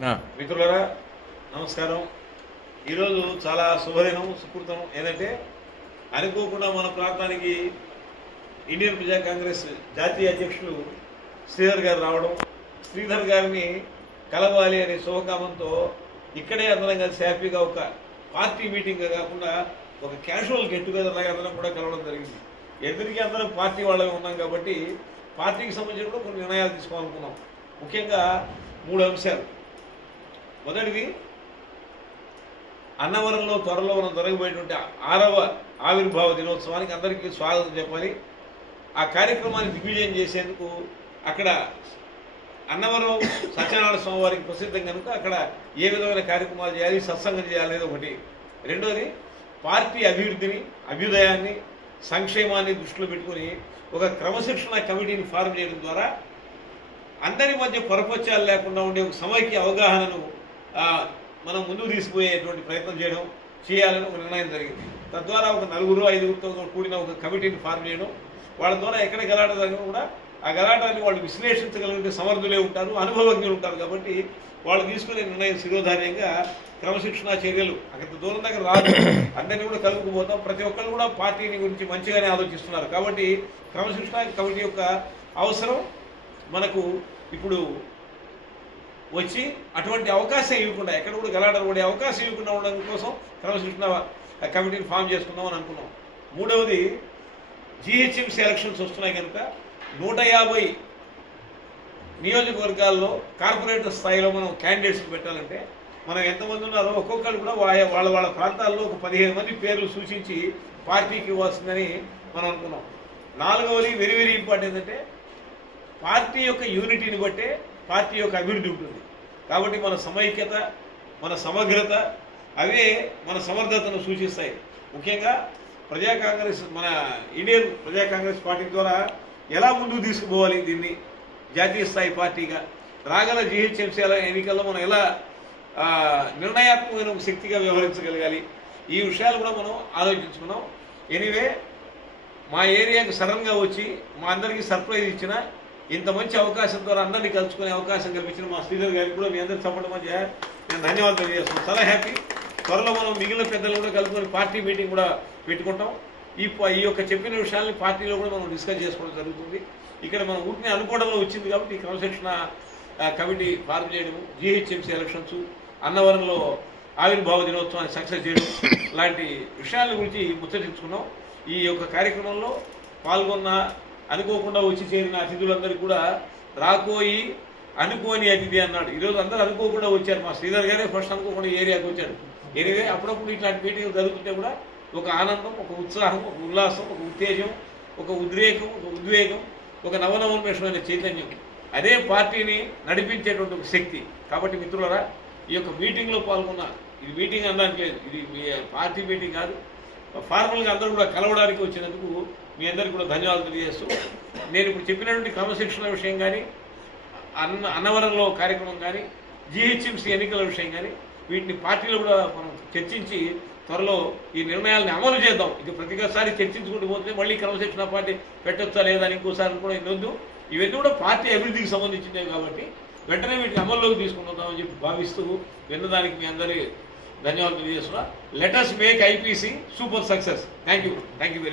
మిత్రులారా నమస్కారం. ఈరోజు చాలా శుభదినం, సుకృతం. ఏంటంటే అనుకోకుండా మన ప్రాంతానికి ఇండియన్ ప్రజా కాంగ్రెస్ జాతీయ అధ్యక్షులు శ్రీధర్ గారు రావడం, శ్రీధర్ గారిని కలవాలి అనే శుభకామంతో ఇక్కడే అందరం కలిసి హ్యాపీగా ఒక పార్టీ మీటింగ్ కాకుండా ఒక క్యాజువల్ గెట్ టుగెదర్ లాగా అందరం కూడా కలవడం జరిగింది. ఎదురికి అందరం పార్టీ వాళ్ళమే ఉన్నాం కాబట్టి పార్టీకి సంబంధించి కూడా కొన్ని నిర్ణయాలు తీసుకోవాలనుకున్నాం. ముఖ్యంగా 3 అంశాలు. మొదటిది, అన్నవరంలో త్వరలో మనం జరగబోయేటువంటి 6వ ఆవిర్భావ దినోత్సవానికి అందరికీ స్వాగతం చెప్పాలి. ఆ కార్యక్రమాన్ని దిగ్విజయం చేసేందుకు అక్కడ అన్నవరం సత్యనారాయణ స్వామి వారికి ప్రసిద్ధం కనుక అక్కడ ఏ విధమైన కార్యక్రమాలు చేయాలి, సత్సంగం చేయాలనేది ఒకటి. రెండోది, పార్టీ అభివృద్ధిని, అభ్యుదయాన్ని, సంక్షేమాన్ని దృష్టిలో పెట్టుకుని ఒక క్రమశిక్షణ కమిటీని ఫారం చేయడం ద్వారా అందరి మధ్య పొరపచ్చాలు లేకుండా ఉండే ఒక సమైక్య అవగాహనను మనం ముందుకు తీసుకుపోయేటువంటి ప్రయత్నం చేయాలని ఒక నిర్ణయం జరిగింది. తద్వారా ఒక 4-5 కూడిన ఒక కమిటీని ఫార్మ్ చేయడం, వాళ్ళ ద్వారా ఎక్కడ గలాట జరిగినా కూడా ఆ గలాటాన్ని వాళ్ళు విశ్లేషించగలిగితే సమర్థులే ఉంటారు, అనుభవజ్ఞులు ఉంటారు. కాబట్టి వాళ్ళు తీసుకునే నిర్ణయం శిరోధార్యంగా క్రమశిక్షణ చర్యలు అంత దూరం దగ్గర రాదు, అందరినీ కూడా కలుపుకుపోతాం. ప్రతి ఒక్కరు కూడా పార్టీని గురించి మంచిగానే ఆలోచిస్తున్నారు. కాబట్టి క్రమశిక్షణ కమిటీ యొక్క అవసరం మనకు ఇప్పుడు వచ్చి అటువంటి అవకాశం ఇవ్వకుండా, ఎక్కడ కూడా గలాటలు పడే అవకాశం ఇవ్వకుండా ఉండడం కోసం క్రమశిక్షణ కమిటీని ఫామ్ చేసుకుందామని అనుకున్నాం. మూడవది, జిహెచ్ఎంసీ ఎలక్షన్స్ వస్తున్నాయి కనుక 150 నియోజకవర్గాల్లో కార్పొరేటర్ స్థాయిలో మనం క్యాండిడేట్స్ పెట్టాలంటే మనం ఎంతమంది ఉన్నారో ఒక్కొక్కరు కూడా వాళ్ళ ప్రాంతాల్లో ఒక 15 మంది పేర్లు సూచించి పార్టీకి ఇవ్వాల్సిందని మనం అనుకున్నాం. నాలుగవది, వెరీ వెరీ ఇంపార్టెంట్ ఏంటంటే పార్టీ యొక్క యూనిటీని బట్టే పార్టీ యొక్క అభివృద్ధి ఉంటుంది. కాబట్టి మన సమైక్యత, మన సమగ్రత అవే మన సమర్థతను సూచిస్తాయి. ముఖ్యంగా ప్రజా కాంగ్రెస్, మన ఇండియన్ ప్రజా కాంగ్రెస్ పార్టీ ద్వారా ఎలా ముందుకు తీసుకుపోవాలి, దీన్ని జాతీయ స్థాయి పార్టీగా రాగల జిహెచ్ఎంసీ ఎన్నికల్లో మనం ఎలా నిర్ణయాత్మకమైన ఒక శక్తిగా వ్యవహరించగలగాలి, ఈ విషయాలు కూడా మనం ఆలోచించుకున్నాం. ఎనీవే, మా ఏరియాకు సడన్గా వచ్చి మా అందరికీ సర్ప్రైజ్ ఇచ్చిన, ఇంత మంచి అవకాశం ద్వారా అందరినీ కలుసుకునే అవకాశం కల్పించిన మా శ్రీధర్ గారికి కూడా మీ అందరి చెప్పడం మధ్య నేను ధన్యవాదాలు తెలియజేస్తున్నాను. చాలా హ్యాపీ. త్వరలో మనం మిగిలిన పెద్దలు కూడా కలుపుకొని పార్టీ మీటింగ్ కూడా పెట్టుకుంటాం. ఈ యొక్క చెప్పిన విషయాల్ని పార్టీలో కూడా మనం డిస్కస్ చేసుకోవడం జరుగుతుంది. ఇక్కడ మనం ఊరిని అనుకోవడంలో వచ్చింది కాబట్టి ఈ క్రమశిక్షణ కమిటీ ఫార్మ్ చేయడము, జిహెచ్ఎంసీ ఎలక్షన్స్, అన్నవరంలో ఆవిర్భావ దినోత్సవాన్ని సక్సెస్ చేయడం లాంటి విషయాల గురించి ముచ్చటించుకున్నాం. ఈ యొక్క కార్యక్రమంలో పాల్గొన్న, అనుకోకుండా వచ్చి చేరిన అతిథులందరికీ కూడా రాకోయి అనుకోని అతిథి అన్నాడు. ఈరోజు అందరూ అనుకోకుండా వచ్చారు. మా శ్రీధర్ గారే ఫస్ట్ అనుకోకుండా ఏరియాకి వచ్చాడు. ఎనివే, అప్పుడప్పుడు ఇట్లాంటి మీటింగ్లు జరుగుతుంటే కూడా ఒక ఆనందం, ఒక ఉత్సాహం, ఒక ఉల్లాసం, ఒక ఉత్తేజం, ఒక ఉద్రేకం, ఒక ఉద్వేగం, ఒక నవనవోన్మేషమైన చైతన్యం, అదే పార్టీని నడిపించేటువంటి ఒక శక్తి. కాబట్టి మిత్రులారా, ఈ యొక్క మీటింగ్లో పాల్గొన్న, ఇది మీటింగ్ అనడానికి లేదు, ఇది పార్టీ మీటింగ్ కాదు, ఫార్మల్గా అందరూ కూడా కలవడానికి వచ్చినందుకు మీ అందరికీ కూడా ధన్యవాదాలు తెలియజేస్తూ, నేను ఇప్పుడు చెప్పినటువంటి క్రమశిక్షణ విషయం కానీ, అన్నవరంలో కార్యక్రమం కానీ, జిహెచ్ఎంసీ ఎన్నికల విషయం కానీ, వీటిని పార్టీలో కూడా మనం చర్చించి త్వరలో ఈ నిర్ణయాలను అమలు చేద్దాం. ఇది ప్రతిసారి చర్చించుకుంటూ పోతే మళ్ళీ క్రమశిక్షణ పార్టీ పెట్టొచ్చా లేదా అని ఇంకోసారి కూడా ఇవ్వద్దు. ఇవన్నీ కూడా పార్టీ అభివృద్ధికి సంబంధించినవి కాబట్టి వెంటనే వీటిని అమల్లోకి తీసుకుందామని చెప్పి భావిస్తూ విన్నదానికి మీ అందరి ధన్యవాదాలు తెలియజేస్తున్నా. Let us make IPC super success. Thank you very much.